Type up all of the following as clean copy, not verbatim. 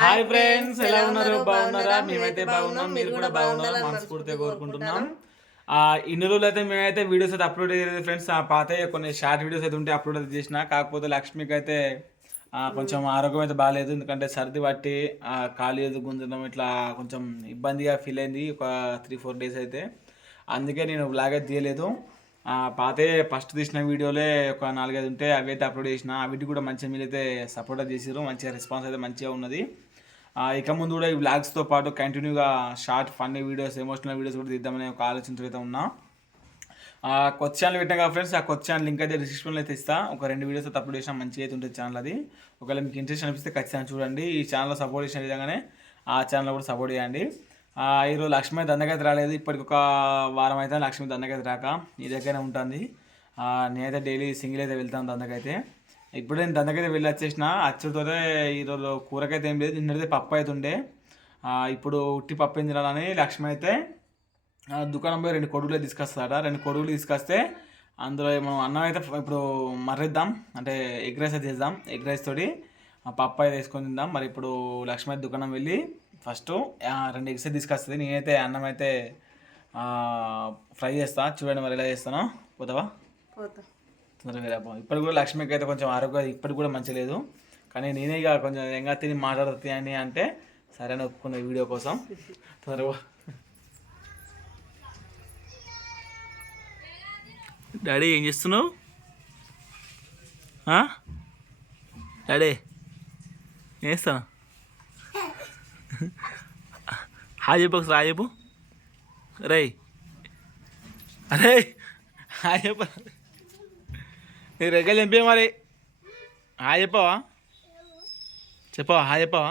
Hi friends, ఎలా ఉన్నారు? బాగున్నారా? మేమైతే బాగున్నాం. మీరు కూడా బాగుండాలని మనస్ఫూర్తిగా కోరుకుంటున్నాం. ఇన్ని రోజులు అయితే మేమైతే వీడియోస్ అయితే అప్లోడ్ చేయలేదు ఫ్రెండ్స్. పాత కొన్ని షార్ట్ వీడియోస్ అయితే ఉంటే అప్లోడ్ అయితే చేసిన. కాకపోతే లక్ష్మికి అయితే కొంచెం ఆరోగ్యం అయితే బాగాలేదు. ఎందుకంటే సర్ది పట్టి కాలు ఏదో గుంజడం ఇట్లా కొంచెం ఇబ్బందిగా ఫీల్ అయింది ఒక 3-4 డేస్ అయితే. అందుకే నేను బ్లాగ్ అయితే తీయలేదు. పాతే ఫస్ట్ తీసిన వీడియోలే ఒక 4-5 ఉంటే అవి అయితే అప్లోడ్ చేసిన. వీటికి కూడా మంచిగా మీరైతే సపోర్ట్ చేసారు. మంచిగా రెస్పాన్స్ అయితే మంచిగా ఉన్నది. ఇక ముందు కూడా ఈ వ్లాగ్స్తో పాటు కంటిన్యూగా short funny videos, emotional videos కూడా తీద్దామనే ఒక ఆలోచనతో అయితే ఉన్నా. కొత్త ఛానల్ పెట్టాం కదా ఫ్రెండ్స్, ఆ కొత్త ఛానల్ లింక్ అయితే డిస్క్రిప్షన్లో అయితే ఇస్తా. ఒక 2 వీడియోస్ అయితే అప్లోడ్ చేసినా మంచిగా అయితే ఉంటుంది ఛానల్ అది. ఒకవేళ మీకు ఇంట్రెస్ట్ అనిపిస్తే ఖచ్చితంగా చూడండి. ఈ ఛానల్లో సపోర్ట్ చేసిన విధంగానే ఆ ఛానల్ కూడా సపోర్ట్ చేయండి. ఈరోజు లక్ష్మి దండకైతే రాలేదు. ఇప్పటికి ఒక వారం అయితే లక్ష్మి దండకైతే రాక నీ దగ్గరనే ఉంటుంది. నేనైతే డైలీ సింగిల్ అయితే వెళ్తాను దండకైతే. ఇప్పుడు నేను దండకైతే వెళ్ళి వచ్చేసిన. అచ్చుతోనే ఈరోజు కూరకైతే ఏం లేదు. నిన్నైతే పప్పు అయితే ఉండే. ఇప్పుడు ఉట్టి పప్పు ఏం తినాలని లక్ష్మి అయితే దుకాణం పోయి 2 కొడుగులు తీసుకొస్తాడ. 2 కొడుగులు తీసుకొస్తే అందులో మనం అన్నం అయితే ఇప్పుడు మర్రిద్దాం, అంటే ఎగ్ రైస్ అయితే చేద్దాం. ఎగ్ రైస్ తోటి పప్పు అయితే వేసుకొని తిందాం. మరి ఇప్పుడు లక్ష్మి అయితే దుకాణం వెళ్ళి ఫస్ట్ 2 ఎగ్స్ తీసుకొస్తుంది. నేనైతే అన్నం అయితే ఫ్రై చేస్తా. చూడండి మరి ఎలా చేస్తానో. పోతావా? తొందరగా వెళ్ళాము. ఇప్పుడు కూడా లక్ష్మికి అయితే కొంచెం ఆరోగ్యం ఇప్పటికి కూడా మంచి లేదు. కానీ నేనే ఇక కొంచెం ఎంగా తిని మాట్లాడుతాయి అని అంటే సరే అని ఒప్పుకున్న వీడియో కోసం. తొందరగా డాడీ ఏం చేస్తున్నావు? డాడీ ఏం చేస్తాను? హాయ్ చెప్పు ఒకసారి. హాయ్ చెప్పు. రే అరే హాయ్ చెప్ప. నీకు రెగ్గలు చంపే మరి. హాయ్ చెప్పవా? చెప్పవా? హాయ్ చెప్పవా?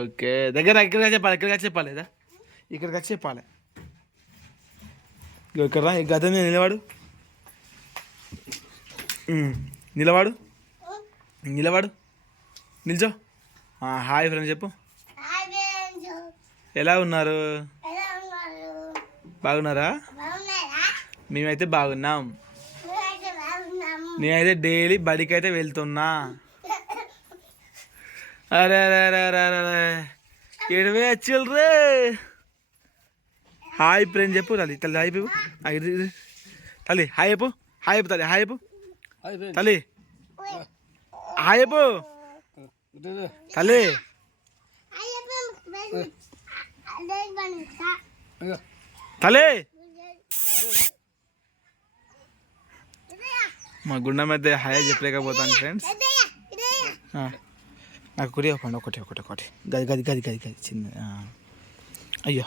ఓకే. ఇక్కడికి చెప్పాలి. ఇక్కడికి వచ్చి చెప్పాలి లేదా? ఇక్కడికి వచ్చి చెప్పాలి. ఇక్కడ ఈ గత మీద నిలవాడు. నిలవాడు. నిల్చో. హాయ్ ఫ్రెండ్స్ చెప్పు. ఎలా ఉన్నారు? బాగున్నారా? మేమైతే బాగున్నాం. నేనైతే డైలీ బడికి అయితే వెళ్తున్నా. అరే అరే అరే అరే అరే ఎడవే వచ్చిల్రే. హాయ్ ఫ్రెండ్ చెప్పు. తల్లి తల్లి హాయ్ చెప్పు. తల్లి హాయ్ చెప్పు. హాయ్ చెప్పు తల్లి. హాయ్ చెప్పు తల్లి. హాయ్ చెప్పు తల్లి. తల్లి మా గుండె మధ్య హాయ్ చెప్పలేకపోతాను ఫ్రెండ్స్. నాకు కుడి ఒప్పండి. ఒకటి గది గది గది గది గది చిన్న. అయ్యో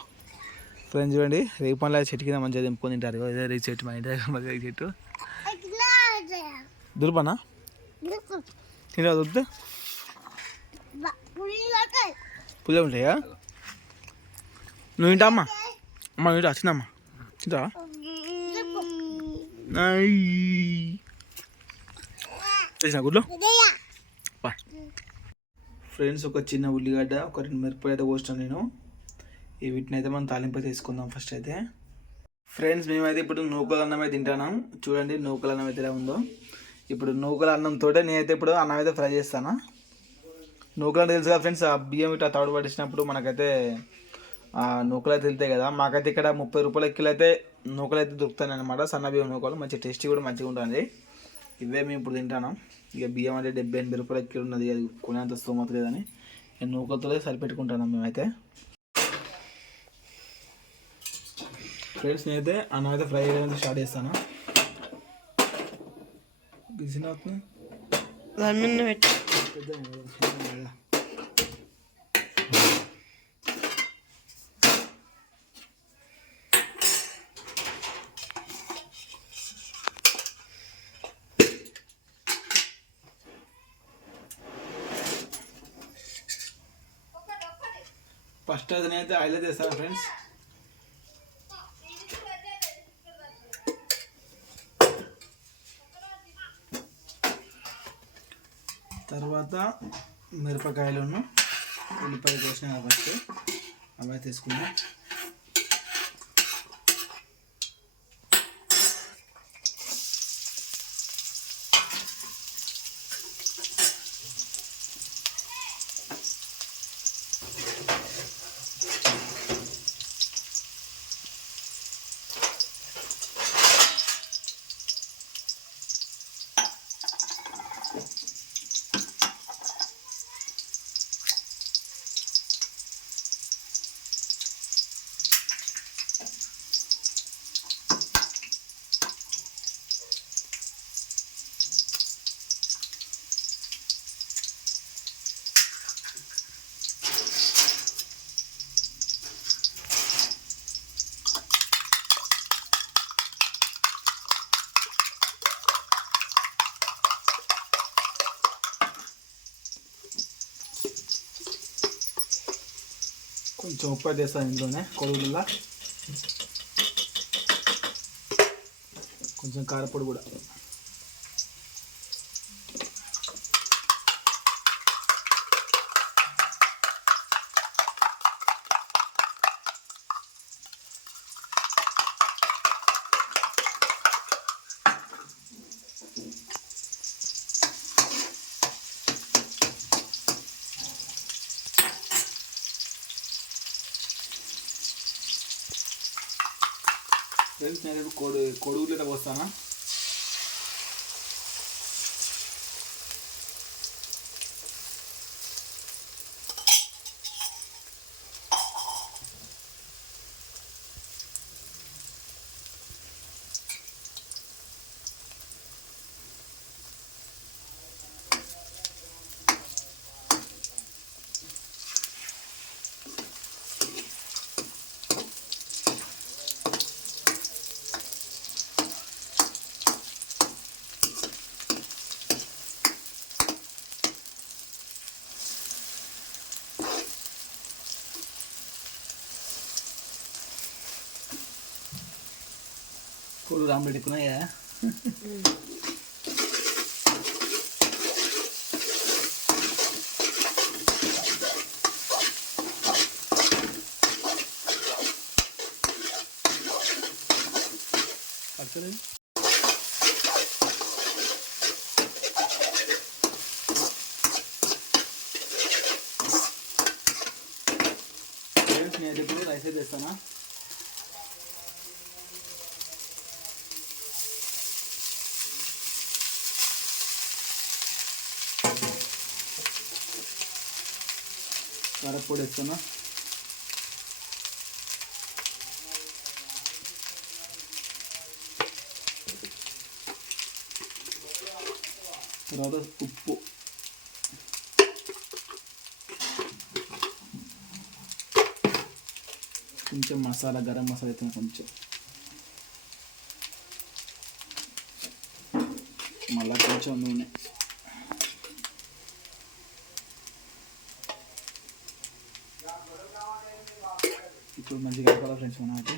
ఫ్రెండ్స్ చూడండి, రేగు పండ్ల చెట్టు కింద మంచిగా తెంపుకొని తింటారు. ఇదే రేగు చెట్టు, మా ఇంటి దగ్గర రేగు చెట్టు. దుర్పనా తిన దొరుకుతా పుల్ల ఉంటాయా? నువ్వు తింటా అమ్మా? అమ్మ తింటా వచ్చిందమ్మా తింటా. చేసిన గుడ్లో ఫ్రెండ్స్ ఒక చిన్న ఉల్లిగడ్డ, ఒక 2 మిరపకాయలు అయితే కోస్తాను నేను. వీటిని అయితే మనం తాలింపు అయితే తీసుకుందాం ఫస్ట్ అయితే. ఫ్రెండ్స్ మేమైతే ఇప్పుడు నూకల అన్నం అయితే తింటున్నాం. చూడండి నూకల అన్నం అయితే ఎలా ఉందో. ఇప్పుడు నూకల అన్నంతో నేనైతే ఇప్పుడు అన్నం అయితే ఫ్రై చేస్తాను. నూకలు అంటే తెలుసు కదా ఫ్రెండ్స్, ఆ బియ్యం ఇట్లా తౌడు పట్టించినప్పుడు మనకైతే నూకలు అయితే వెళ్తాయి కదా. మాకైతే ఇక్కడ 30 రూపాయల కిలో అయితే నూకలు అయితే దొరుకుతాయి అనమాట. సన్న బియ్యం నూకలు మంచి టేస్టీ కూడా మంచిగా ఉంటుంది. ఇవే మేము ఇప్పుడు తింటాను. ఇక బియ్యం అంటే 70-80 రూపాయల కిలో ఉన్నది. అది కొనేంత స్తోమత లేదని నూకలతో సరిపెట్టుకుంటున్నాం మేమైతే. ఫ్రెండ్స్ నేనైతే అన్నం అయితే ఫ్రై చేయడానికి స్టార్ట్ చేస్తాను. బిజిన అవుతుంది ఫస్ట్ అది నేనైతే ఆయిల్ అయితే వేస్తాను ఫ్రెండ్స్. తర్వాత మిరపకాయలను ఉల్లిపాయలు కోసిన ఫస్ట్ అవి తీసుకున్నాం. కొంచెం ఉప్పు అయితే వేస్తాను ఇందులోనే కొడుగులా, కొంచెం కారపొడి కూడా. ఫ్రెండ్స్ నేను రేపు కొడుగులు పోస్తానా. కోడి ఆమ్లెట్ ఎక్కున్నాయా? పడుతుంది. నేను ఇప్పుడు రైస్ అయితే తెస్తానా. కారపొడి వేస్తున్నా, తర్వాత ఉప్పు, కొంచెం మసాలా, గరం మసాలా అయితే కొంచెం, మళ్ళా కొంచెం నూనె. ఇప్పుడు మంచిగా కలపాలి ఫ్రెండ్స్ మనం అయితే.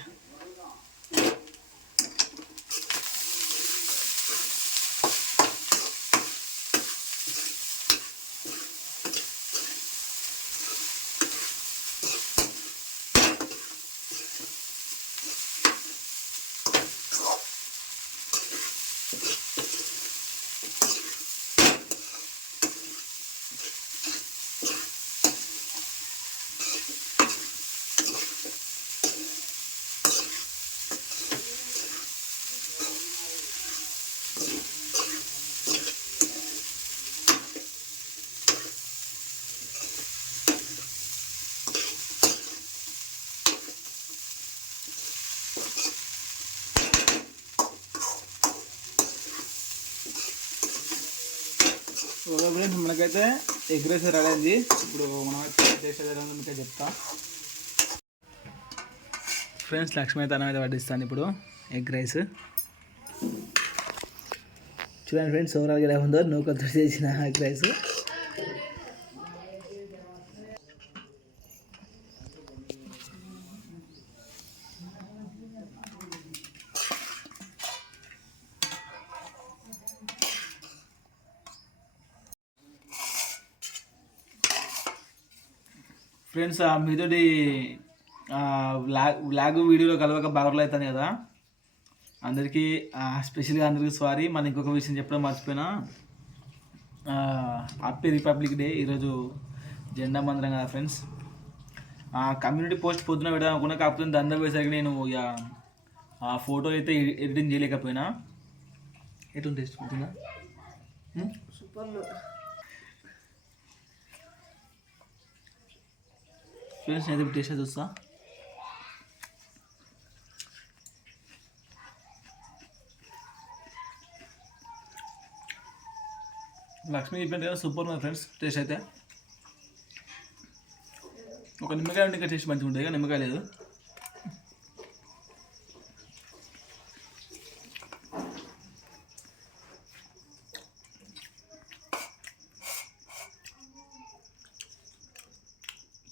ఫ్రెండ్స్ మనకైతే ఎగ్ రైస్ రెడీ అయింది. ఇప్పుడు మనం టేస్ట్ అయితే మీకు చెప్తా. ఫ్రెండ్స్ లక్ష్మీ అయితే అన్నం అయితే వడ్డిస్తాను ఇప్పుడు ఎగ్ రైస్. చూడండి ఫ్రెండ్స్ ఓవరాల్గా ఎలా ఉందో నూకలతో చేసిన ఎగ్ రైస్. ఫ్రెండ్స్ మీతోటి వ్లాగ్ వీడియోలో కలవక బాగా అవుతాను కదా, అందరికీ స్పెషల్గా అందరికీ సారీ. మళ్ళీ ఇంకొక విషయం చెప్పడం మర్చిపోయినా, హ్యాపీ రిపబ్లిక్ డే. ఈరోజు జెండా మందిరం కదా ఫ్రెండ్స్. కమ్యూనిటీ పోస్ట్ పొద్దున పెడదాం అనుకున్నా, కాకపోతే దందా పోయేసరికి నేను ఇక ఆ ఫోటో అయితే ఎడిటింగ్ చేయలేకపోయినా. ఎటువంటి టేస్ట్ ఉంటుందా? Super friends. అయితే టేస్ట్ చూస్తా. లక్ష్మీ చెప్పిన కదా సూపర్ ఉంది ఫ్రెండ్స్. టేస్ట్ అయితే ఒక నిమ్మకాయ ఉంటే ఇంకా టేస్ట్ మంచిగా ఉంటుంది, ఇక నిమ్మకాయ లేదు.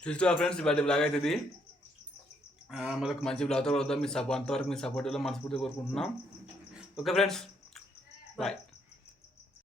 చూస్తున్నా ఫ్రెండ్స్ ఇవాళ బ్లాగ్ అవుతుంది. మనకు మంచి బ్లాగ్తో వద్దాం. మీ అంతవరకు మీ సపోర్ట్ మనస్ఫూర్తిగా కోరుకుంటున్నాం. Okay friends, bye.